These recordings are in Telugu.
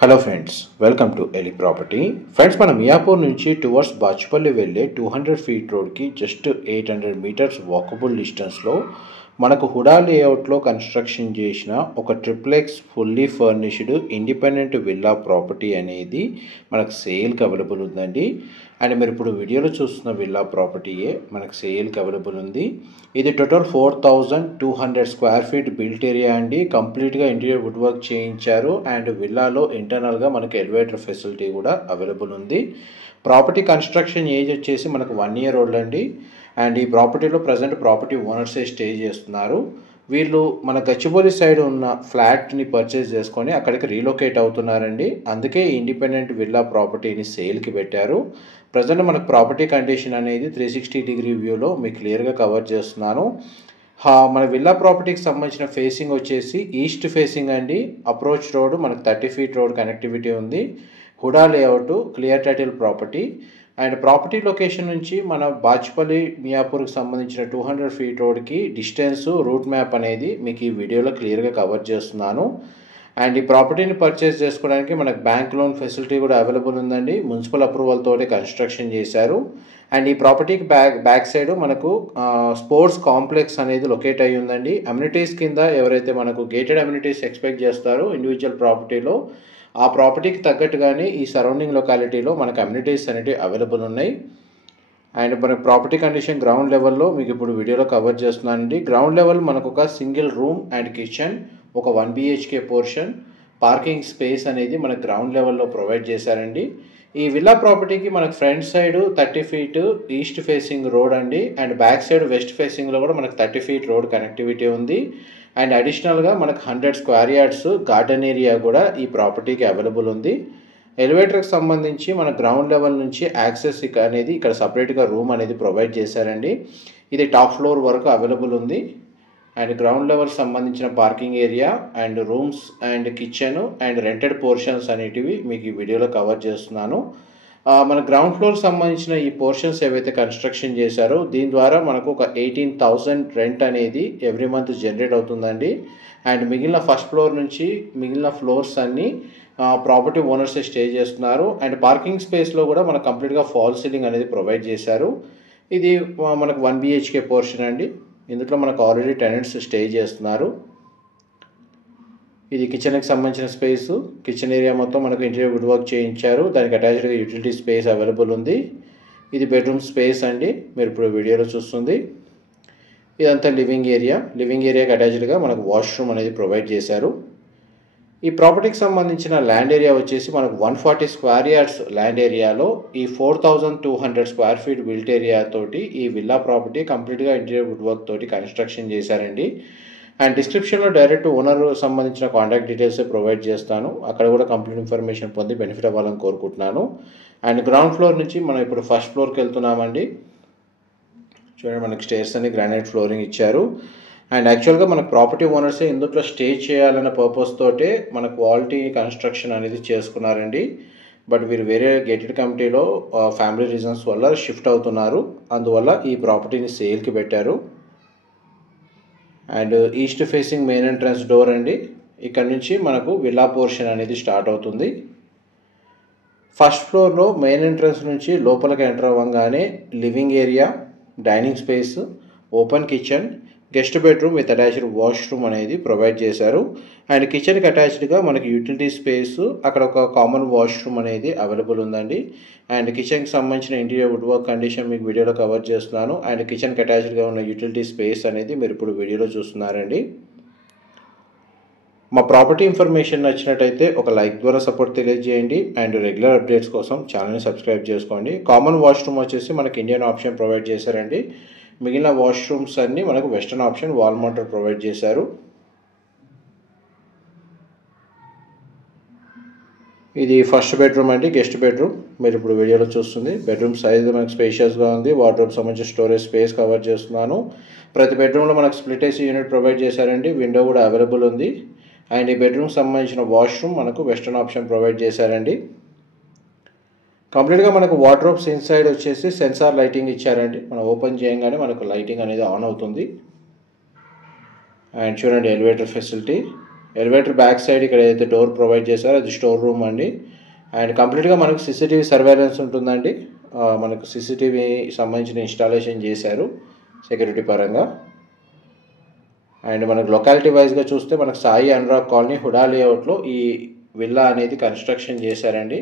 Hello friends, welcome to Eli property. Friends, మనం మియాపూర్ నుంచి టువర్డ్స్ బాచుపల్లి వెళ్ళే 200 ఫీట్ రోడ్కి జస్ట్ 800 మీటర్స్ వాకబుల్ డిస్టెన్స్లో మనకు హుడా లేఅవుట్లో కన్స్ట్రక్షన్ చేసిన ఒక triplex fully furnished independent villa property అనేది మనకు సేల్కి అవైలబుల్ ఉందండి. అండ్ మీరు ఇప్పుడు వీడియోలో చూస్తున్న విల్లా ప్రాపర్టీయే మనకు సేల్కి అవైలబుల్ ఉంది. ఇది total 4200 square feet built area అండి. కంప్లీట్గా ఇంటీరియర్ వుడ్ వర్క్ చేయించారు. అండ్ విల్లాలో ఇంటర్నల్గా మనకు ఎలివేటర్ ఫెసిలిటీ కూడా అవైలబుల్ ఉంది. ప్రాపర్టీ కన్స్ట్రక్షన్ ఏజ్ వచ్చేసి మనకు 1 year ఓల్డ్ అండి. అండ్ ఈ ప్రాపర్టీలో ప్రజెంట్ ప్రాపర్టీ ఓనర్సే స్టే చేస్తున్నారు. వీళ్ళు మన గచ్చిబౌలి సైడ్ ఉన్న ఫ్లాట్ని పర్చేస్ చేసుకొని అక్కడికి రీలొకేట్ అవుతున్నారండి. అందుకే ఇండిపెండెంట్ విల్లా ప్రాపర్టీని సేల్కి పెట్టారు. ప్రజెంట్ మనకు ప్రాపర్టీ కండిషన్ అనేది 360 డిగ్రీ వ్యూలో మీకు క్లియర్గా కవర్ చేస్తున్నాను. మన విల్లా ప్రాపర్టీకి సంబంధించిన ఫేసింగ్ వచ్చేసి ఈస్ట్ ఫేసింగ్ అండి. అప్రోచ్ రోడ్ మనకు 30 ఫీట్ రోడ్ కనెక్టివిటీ ఉంది. HUDA layout, clear title property. And property location నుంచి మన బాచుపల్లి మియాపూర్కి సంబంధించిన 200 ఫీట్ రోడ్కి డిస్టెన్స్ రూట్ మ్యాప్ అనేది మీకు ఈ వీడియోలో క్లియర్గా కవర్ చేస్తున్నాను. అండ్ ఈ ప్రాపర్టీని పర్చేస్ చేసుకోవడానికి మనకు బ్యాంక్ లోన్ ఫెసిలిటీ కూడా అవైలబుల్ ఉందండి. మున్సిపల్ అప్రూవల్ తోటి కన్స్ట్రక్షన్ చేశారు. అండ్ ఈ ప్రాపర్టీకి బ్యాక్ సైడ్ మనకు స్పోర్ట్స్ కాంప్లెక్స్ అనేది లొకేట్ అయ్యి ఉందండి. అమ్యూనిటీస్ కింద ఎవరైతే మనకు గేటెడ్ అమ్యూనిటీస్ ఎక్స్పెక్ట్ చేస్తారో ఇండివిజువల్ ప్రాపర్టీలో, ఆ ప్రాపర్టీకి తగ్గట్టుగానే ఈ సరౌండింగ్ లొకాలిటీలో మనకు అమ్యూనిటీస్ అనేవి అవైలబుల్ ఉన్నాయి. అండ్ మనకు ప్రాపర్టీ కండిషన్ గ్రౌండ్ లెవెల్లో మీకు ఇప్పుడు వీడియోలో కవర్ చేస్తున్నానండి. గ్రౌండ్ లెవెల్ మనకు ఒక సింగిల్ రూమ్ అండ్ కిచెన్, ఒక 1 BHK పోర్షన్, పార్కింగ్ స్పేస్ అనేది మనకు గ్రౌండ్ లెవెల్లో ప్రొవైడ్ చేశారండి. ఈ విల్లా ప్రాపర్టీకి మనకు front side 30 feet east facing road అండి. అండ్ బ్యాక్ సైడ్ వెస్ట్ ఫేసింగ్లో కూడా మనకు 30 ఫీట్ రోడ్ కనెక్టివిటీ ఉంది. అండ్ అడిషనల్గా మనకు 100 స్క్వేర్ యార్డ్స్ గార్డెన్ ఏరియా కూడా ఈ ప్రాపర్టీకి అవైలబుల్ ఉంది. ఎలివేటర్కి సంబంధించి మన గ్రౌండ్ లెవెల్ నుంచి యాక్సెస్ అనేది ఇక్కడ సపరేట్గా రూమ్ అనేది ప్రొవైడ్ చేశారండి. ఇది టాప్ ఫ్లోర్ వరకు అవైలబుల్ ఉంది. అండ్ గ్రౌండ్ లెవెల్ సంబంధించిన parking area and rooms and kitchen and rented portions అనేటివి మీకు ఈ వీడియోలో కవర్ చేస్తున్నాను. మన గ్రౌండ్ ఫ్లోర్ సంబంధించిన ఈ పోర్షన్స్ ఏవైతే కన్స్ట్రక్షన్ చేశారో దీని ద్వారా మనకు ఒక 18,000 రెంట్ అనేది ఎవ్రీ మంత్ జనరేట్ అవుతుందండి. అండ్ మిగిలిన ఫస్ట్ ఫ్లోర్ నుంచి మిగిలిన ఫ్లోర్స్ అన్నీ ప్రాపర్టీ ఓనర్సే స్టే చేస్తున్నారు. అండ్ పార్కింగ్ స్పేస్లో కూడా మనకు కంప్లీట్గా ఫాల్ సీలింగ్ అనేది ప్రొవైడ్ చేశారు. ఇది మనకు 1 BHK పోర్షన్ అండి. ఇందులో మనకు ఆల్రెడీ టెనెంట్స్ స్టే చేస్తున్నారు. ఇది కిచెన్కి సంబంధించిన స్పేస్. కిచెన్ ఏరియా మొత్తం మనకు ఇంటీరియర్ వుడ్ వర్క్ చేయించారు. దానికి అటాచ్డ్గా యూటిలిటీ స్పేస్ అవైలబుల్ ఉంది. ఇది బెడ్రూమ్ స్పేస్ అండి, మీరు ఇప్పుడు వీడియోలో చూస్తుంది. ఇదంతా లివింగ్ ఏరియా. లివింగ్ ఏరియాకి అటాచ్డ్గా మనకు వాష్రూమ్ అనేది ప్రొవైడ్ చేశారు. ఈ ప్రాపర్టీకి సంబంధించిన ల్యాండ్ ఏరియా వచ్చేసి మనకు 140 స్క్వేర్ యార్డ్స్ ల్యాండ్ ఏరియాలో ఈ 4200 స్క్వేర్ ఫీట్ బిల్ట్ ఏరియా తోటి ఈ విల్లా ప్రాపర్టీ కంప్లీట్గా ఇంటీరియర్ వుడ్ వర్క్ తోటి కన్స్ట్రక్షన్ చేశారండి. అండ్ డిస్క్రిప్షన్లో డైరెక్ట్ ఓనర్ సంబంధించిన కాంటాక్ట్ డీటెయిల్స్ ప్రొవైడ్ చేస్తాను. అక్కడ కూడా కంప్లీట్ ఇన్ఫర్మేషన్ పొంది బెనిఫిట్ అవ్వాలని కోరుకుంటున్నాను. అండ్ గ్రౌండ్ ఫ్లోర్ నుంచి మనం ఇప్పుడు ఫస్ట్ ఫ్లోర్కి వెళ్తున్నామండి. చూడండి, మనకి స్టేర్స్ అని గ్రానైట్ ఫ్లోరింగ్ ఇచ్చారు. అండ్ యాక్చువల్గా మనకు ప్రాపర్టీ ఓనర్సే ఇందులో స్టే చేయాలన్న పర్పస్ తోటే మన క్వాలిటీ కన్స్ట్రక్షన్ అనేది చేసుకున్నారండి. బట్ వీరు వేరే గేటెడ్ కమిటీలో ఫ్యామిలీ రీజన్స్ వల్ల షిఫ్ట్ అవుతున్నారు. అందువల్ల ఈ ప్రాపర్టీని సేల్కి పెట్టారు. And east facing main entrance door అండి. ఇక్కడ నుంచి మనకు విల్లా పోర్షన్ అనేది స్టార్ట్ అవుతుంది. ఫస్ట్ ఫ్లోర్లో మెయిన్ ఎంట్రన్స్ నుంచి లోపలికి ఎంటర్ అవ్వగానే living area, dining space, open kitchen, guest bedroom with attached washroom అనేది ప్రొవైడ్ చేశారు. అండ్ కిచెన్కి అటాచ్డ్గా మనకి యూటిలిటీ స్పేస్, అక్కడ ఒక కామన్ వాష్రూమ్ అనేది అవైలబుల్ ఉందండి. అండ్ కిచెన్కి సంబంధించిన ఇంటీరియర్ వుడ్ వర్క్ కండిషన్ మీకు వీడియోలో కవర్ చేస్తున్నాను. అండ్ కిచెన్కి అటాచ్డ్గా ఉన్న యూటిలిటీ స్పేస్ అనేది మీరు ఇప్పుడు వీడియోలో చూస్తున్నారండి. మా ప్రాపర్టీ ఇన్ఫర్మేషన్ నచ్చినట్టయితే ఒక లైక్ ద్వారా సపోర్ట్ తెలియజేయండి. అండ్ రెగ్యులర్ అప్డేట్స్ కోసం ఛానల్ని సబ్స్క్రైబ్ చేసుకోండి. కామన్ వాష్రూమ్ వచ్చేసి మనకి ఇండియన్ ఆప్షన్ ప్రొవైడ్ చేశారండి. మిగిలిన వాష్రూమ్స్ అన్నీ మనకు వెస్టర్న్ ఆప్షన్ వాల్ మౌంటర్ ప్రొవైడ్ చేశారు. ఇది ఫస్ట్ బెడ్రూమ్ అండి, గెస్ట్ బెడ్రూమ్, మీరు ఇప్పుడు వీడియోలో చూస్తుంది. బెడ్రూమ్ సైజ్ మనకు స్పేషియస్గా ఉంది. వార్డ్రోబ్ సంబంధించిన స్టోరేజ్ స్పేస్ కవర్ చేస్తున్నాను. ప్రతి బెడ్రూమ్లో మనకు స్ప్లిట్ ఏసీ యూనిట్ ప్రొవైడ్ చేశారండి. విండో కూడా అవైలబుల్ ఉంది. అండ్ ఈ బెడ్రూమ్ సంబంధించిన వాష్రూమ్ మనకు వెస్టర్న్ ఆప్షన్ ప్రొవైడ్ చేశారండి. కంప్లీట్గా మనకు వార్డ్రోబ్స్ ఇన్సైడ్ వచ్చేసి సెన్సార్ లైటింగ్ ఇచ్చారండి. మనం ఓపెన్ చేయగానే మనకు లైటింగ్ అనేది ఆన్ అవుతుంది. అండ్ చూడండి, elevator facility. Elevator back side ఇక్కడ ఏదైతే డోర్ ప్రొవైడ్ చేశారో అది స్టోర్ రూమ్ అండి. అండ్ కంప్లీట్గా మనకు సీసీటీవీ సర్వేలెన్స్ ఉంటుందండి. మనకు సీసీటీవీ సంబంధించిన ఇన్స్టాలేషన్ చేశారు సెక్యూరిటీ పరంగా. అండ్ మనకు లొకాలిటీ వైజ్గా చూస్తే మనకు సాయి అనురాగ్ కాలనీ హుడా లేఅవుట్లో ఈ విల్లా అనేది కన్స్ట్రక్షన్ చేశారండి.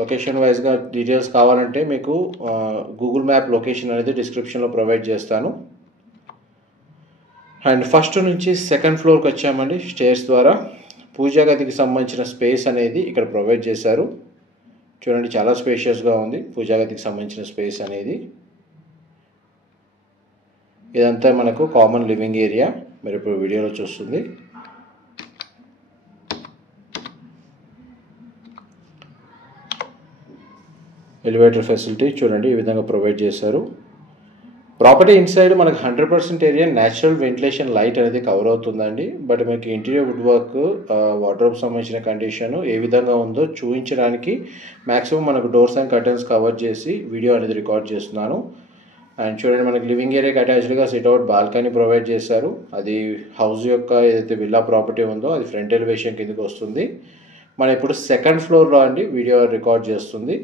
లొకేషన్ వైజ్గా డీటెయిల్స్ కావాలంటే మీకు గూగుల్ మ్యాప్ లొకేషన్ అనేది డిస్క్రిప్షన్లో ప్రొవైడ్ చేస్తాను. అండ్ ఫస్ట్ నుంచి సెకండ్ ఫ్లోర్కి వచ్చామండి స్టేర్స్ ద్వారా. పూజా గదికి సంబంధించిన స్పేస్ అనేది ఇక్కడ ప్రొవైడ్ చేశారు. చూడండి, చాలా స్పేషియస్గా ఉంది పూజా గదికి సంబంధించిన స్పేస్ అనేది. ఇదంతా మనకు కామన్ లివింగ్ ఏరియా, మీరు ఇప్పుడు వీడియోలో చూస్తుంది. ఎలివేటర్ ఫెసిలిటీ చూడండి ఈ విధంగా ప్రొవైడ్ చేశారు. ప్రాపర్టీ ఇన్సైడ్ మనకు 100% ఏరియా న్యాచురల్ వెంటిలేషన్ లైట్ అనేది కవర్ అవుతుందండి. బట్ మీకు ఇంటీరియర్ వుడ్ వర్క్, వార్డ్రోబ్ సంబంధించిన కండిషన్ ఏ విధంగా ఉందో చూపించడానికి మ్యాక్సిమం మనకు డోర్స్ అండ్ కర్టన్స్ కవర్ చేసి వీడియో అనేది రికార్డ్ చేస్తున్నాను. అండ్ చూడండి, మనకి లివింగ్ ఏరియాకి అటాచ్డ్గా సిట్అవుట్ బాల్కనీ ప్రొవైడ్ చేశారు. అది హౌస్ యొక్క ఏదైతే విల్లా ప్రాపర్టీ ఉందో అది ఫ్రంట్ ఎలివేషన్ కిందకి వస్తుంది. మనం ఇప్పుడు సెకండ్ ఫ్లోర్లో అండి వీడియో రికార్డ్ చేస్తుంది.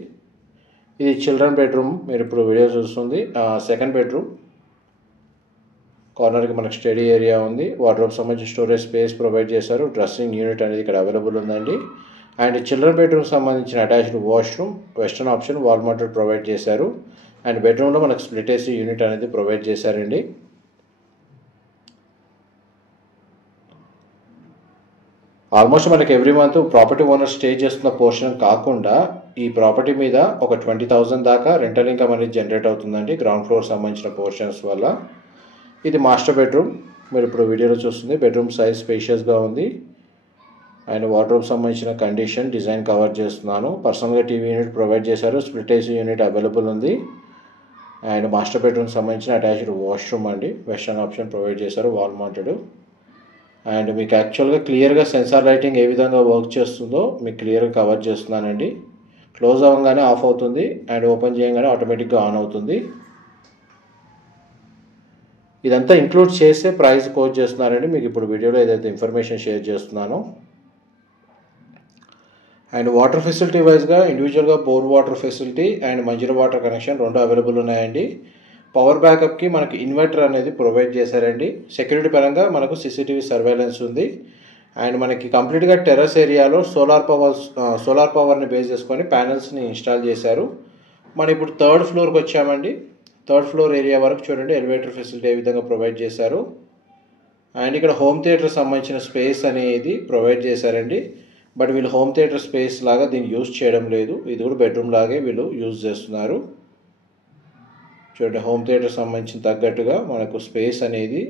ఇది చిల్డ్రన్ బెడ్రూమ్, మీరు ఇప్పుడు వీడియో చూస్తుంది. సెకండ్ బెడ్రూమ్ కార్నర్కి మనకు స్టడీ ఏరియా ఉంది. వార్డ్రోబ్ సంబంధించి స్టోరేజ్ స్పేస్ ప్రొవైడ్ చేశారు. డ్రెస్సింగ్ యూనిట్ అనేది ఇక్కడ అవైలబుల్ ఉందండి. అండ్ చిల్డ్రన్ బెడ్రూమ్ సంబంధించిన attached washroom, western option, wall mounted provide చేశారు. అండ్ బెడ్రూమ్లో మనకు స్ప్లిట్ ఏసీ యూనిట్ అనేది ప్రొవైడ్ చేశారండి. ఆల్మోస్ట్ మనకి every month property owner stay చేస్తున్న పోర్షన్ కాకుండా ఈ ప్రాపర్టీ మీద ఒక 20,000 దాకా రెంటల్ ఇన్కమ్ అనేది జనరేట్ అవుతుందండి గ్రౌండ్ ఫ్లోర్ సంబంధించిన పోర్షన్స్ వల్ల. ఇది మాస్టర్ బెడ్రూమ్, మీరు ఇప్పుడు వీడియోలో చూస్తుంది. బెడ్రూమ్ సైజ్ స్పేషియస్గా ఉంది. అండ్ వార్డ్రోబ్ సంబంధించిన కండిషన్ డిజైన్ కవర్ చేస్తున్నాను. పర్సనల్గా టీవీ యూనిట్ ప్రొవైడ్ చేశారు. స్ప్లిట్ ఏసీ యూనిట్ అవైలబుల్ ఉంది. అండ్ మాస్టర్ బెడ్రూమ్ సంబంధించిన అటాచ్డ్ వాష్రూమ్ అండి, వెస్టర్న్ ఆప్షన్ ప్రొవైడ్ చేశారు, వాల్ మౌంటెడ్. అండ్ మీకు యాక్చువల్గా క్లియర్గా సెన్సార్ లైటింగ్ ఏ విధంగా వర్క్ చేస్తుందో మీకు క్లియర్గా కవర్ చేస్తున్నానండి. క్లోజ్ అవ్వగానే ఆఫ్ అవుతుంది అండ్ ఓపెన్ చేయగానే ఆటోమేటిక్గా ఆన్ అవుతుంది. ఇదంతా ఇంక్లూడ్ చేసే ప్రైస్ కోట్ చేస్తున్నారండి. మీకు ఇప్పుడు వీడియోలో ఏదైతే ఇన్ఫర్మేషన్ షేర్ చేస్తున్నానో. అండ్ వాటర్ ఫెసిలిటీ వైజ్గా ఇండివిజువల్గా bore water facility and Manjira water connection రెండు అవైలబుల్ ఉన్నాయండి. పవర్ బ్యాకప్కి మనకి ఇన్వర్టర్ అనేది ప్రొవైడ్ చేశారండి. సెక్యూరిటీ పరంగా మనకు సీసీటీవీ సర్వేలెన్స్ ఉంది. అండ్ మనకి కంప్లీట్గా టెర్రస్ ఏరియాలో సోలార్ పవర్ని బేస్ చేసుకొని ప్యానెల్స్ని ఇన్స్టాల్ చేశారు. మనం ఇప్పుడు థర్డ్ ఫ్లోర్కి వచ్చామండి. థర్డ్ ఫ్లోర్ ఏరియా వరకు చూడండి ఎలివేటర్ ఫెసిలిటీ ఏ విధంగా ప్రొవైడ్ చేశారు. అండ్ ఇక్కడ హోమ్ థియేటర్ సంబంధించిన స్పేస్ అనేది ప్రొవైడ్ చేశారండి. బట్ వీళ్ళు హోమ్ థియేటర్ స్పేస్ లాగా దీన్ని యూజ్ చేయడం లేదు. ఇది కూడా బెడ్రూమ్ లాగే వీళ్ళు యూజ్ చేస్తున్నారు. చూడండి, హోమ్ థియేటర్ సంబంధించిన తగ్గట్టుగా మనకు స్పేస్ అనేది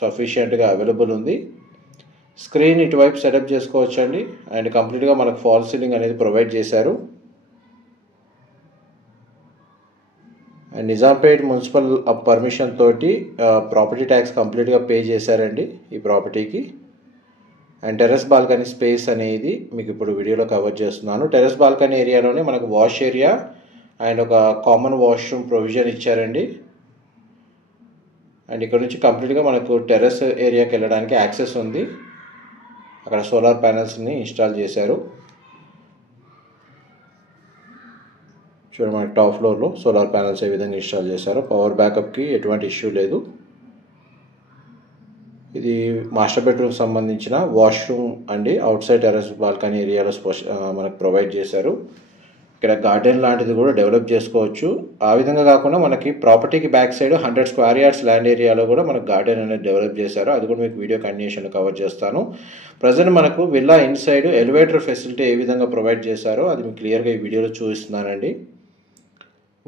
సఫిషియెంట్గా అవైలబుల్ ఉంది. స్క్రీన్ ఇటువైపు సెటప్ చేసుకోవచ్చు అండి. అండ్ కంప్లీట్గా మనకు ఫాల్ సీలింగ్ అనేది ప్రొవైడ్ చేశారు. అండ్ నిజాంపేట్ మున్సిపల్ పర్మిషన్ తోటి ప్రాపర్టీ ట్యాక్స్ కంప్లీట్గా పే చేశారండి ఈ ప్రాపర్టీకి. అండ్ టెర్రస్ బాల్కనీ స్పేస్ అనేది మీకు ఇప్పుడు వీడియోలో కవర్ చేస్తున్నాను. టెర్రస్ బాల్కనీ ఏరియాలోనే మనకు వాష్ ఏరియా అండ్ ఒక కామన్ వాష్రూమ్ ప్రొవిజన్ ఇచ్చారండి. అండ్ ఇక్కడ నుంచి కంప్లీట్గా మనకు టెర్రస్ ఏరియాకి వెళ్ళడానికి యాక్సెస్ ఉంది. అక్కడ సోలార్ ప్యానెల్స్ని ఇన్స్టాల్ చేశారు. చూడండి, మనకి టాప్ ఫ్లోర్లో సోలార్ ప్యానెల్స్ ఏ విధంగా ఇన్స్టాల్ చేశారు. పవర్ బ్యాకప్కి ఎటువంటి ఇష్యూ లేదు. ఇది మాస్టర్ బెడ్రూమ్ సంబంధించిన వాష్రూమ్ అండి. అవుట్ సైడ్ టెర్రస్ బాల్కనీ ఏరియాలో మనకు ప్రొవైడ్ చేశారు. ఇక్కడ గార్డెన్ లాంటిది కూడా డెవలప్ చేసుకోవచ్చు. ఆ విధంగా కాకుండా మనకి ప్రాపర్టీకి back side 100 square yards land ఏరియాలో కూడా మనకు గార్డెన్ అనేది డెవలప్ చేశారు. అది కూడా మీకు వీడియో కంటిన్యూషన్లో కవర్ చేస్తాను. ప్రజెంట్ మనకు విల్లా ఇన్సైడ్ ఎలివేటర్ ఫెసిలిటీ ఏ విధంగా ప్రొవైడ్ చేశారో అది మీకు క్లియర్గా ఈ వీడియోలో చూపిస్తున్నానండి.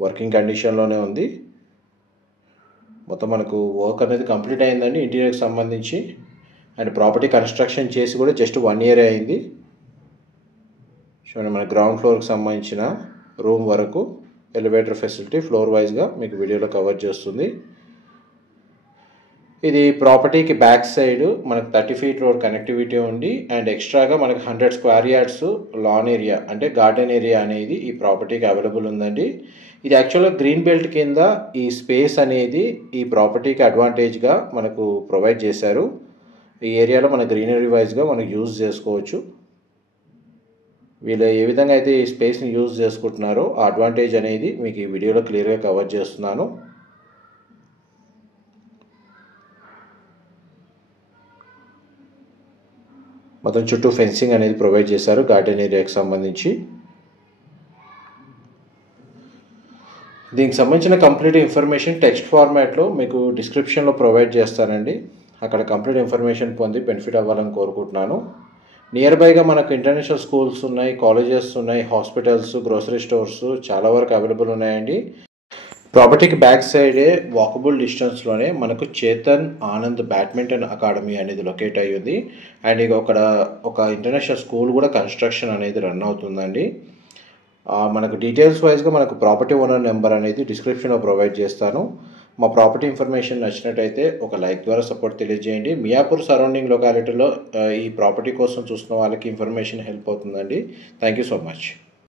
వర్కింగ్ కండిషన్లోనే ఉంది. మొత్తం మనకు వర్క్ అనేది కంప్లీట్ అయిందండి ఇంటీరియర్కి సంబంధించి. అండ్ ప్రాపర్టీ కన్స్ట్రక్షన్ చేసి కూడా జస్ట్ 1 year అయింది. చూడండి, మన గ్రౌండ్ ఫ్లోర్కి సంబంధించిన రూమ్ వరకు ఎలివేటర్ ఫెసిలిటీ ఫ్లోర్ వైజ్గా మీకు వీడియోలో కవర్ చేస్తుంది. ఇది ప్రాపర్టీకి బ్యాక్ సైడ్ మనకు 30 feet రోడ్ కనెక్టివిటీ ఉంది. అండ్ ఎక్స్ట్రాగా మనకు 100 స్క్వేర్ యార్డ్స్ లాన్ ఏరియా అంటే గార్డెన్ ఏరియా అనేది ఈ ప్రాపర్టీకి అవైలబుల్ ఉందండి. ఇది యాక్చువల్గా గ్రీన్ బెల్ట్ కింద ఈ స్పేస్ అనేది ఈ ప్రాపర్టీకి అడ్వాంటేజ్గా మనకు ప్రొవైడ్ చేశారు. ఈ ఏరియాలో మన గ్రీనరీ వైజ్గా మనకు యూజ్ చేసుకోవచ్చు. వీళ్ళు ఏ విధంగా అయితే ఈ స్పేస్ని యూజ్ చేసుకుంటున్నారో ఆ అడ్వాంటేజ్ అనేది మీకు ఈ వీడియోలో క్లియర్గా కవర్ చేస్తున్నాను. మొత్తం చుట్టూ ఫెన్సింగ్ అనేది ప్రొవైడ్ చేశారు గార్డెన్ ఏరియాకి సంబంధించి. దీనికి సంబంధించిన కంప్లీట్ ఇన్ఫర్మేషన్ టెక్స్ట్ ఫార్మాట్లో మీకు డిస్క్రిప్షన్లో ప్రొవైడ్ చేస్తానండి. అక్కడ కంప్లీట్ ఇన్ఫర్మేషన్ పొంది బెనిఫిట్ అవ్వాలని కోరుకుంటున్నాను. నియర్ బైగా మనకు ఇంటర్నేషనల్ స్కూల్స్ ఉన్నాయి, కాలేజెస్ ఉన్నాయి, హాస్పిటల్స్, గ్రోసరీ స్టోర్స్ చాలా వరకు అవైలబుల్ ఉన్నాయండి. ప్రాపర్టీకి బ్యాక్ సైడే వాకబుల్ డిస్టెన్స్లోనే మనకు చేతన్ ఆనంద్ బ్యాడ్మింటన్ అకాడమీ అనేది లొకేట్ అయ్యింది. అండ్ ఇక ఒక ఇంటర్నేషనల్ స్కూల్ కూడా కన్స్ట్రక్షన్ అనేది రన్ అవుతుందండి. మనకు డీటెయిల్స్ వైజ్గా మనకు ప్రాపర్టీ ఓనర్ నెంబర్ అనేది డిస్క్రిప్షన్లో ప్రొవైడ్ చేస్తాను. మా ప్రాపర్టీ ఇన్ఫర్మేషన్ నచ్చినట్టయితే ఒక లైక్ ద్వారా సపోర్ట్ తెలియజేయండి. మియాపూర్ సరౌండింగ్ లొకాలిటీలో ఈ ప్రాపర్టీ కోసం చూస్తున్న వాళ్ళకి ఇన్ఫర్మేషన్ హెల్ప్ అవుతుందండి. Thank you so much.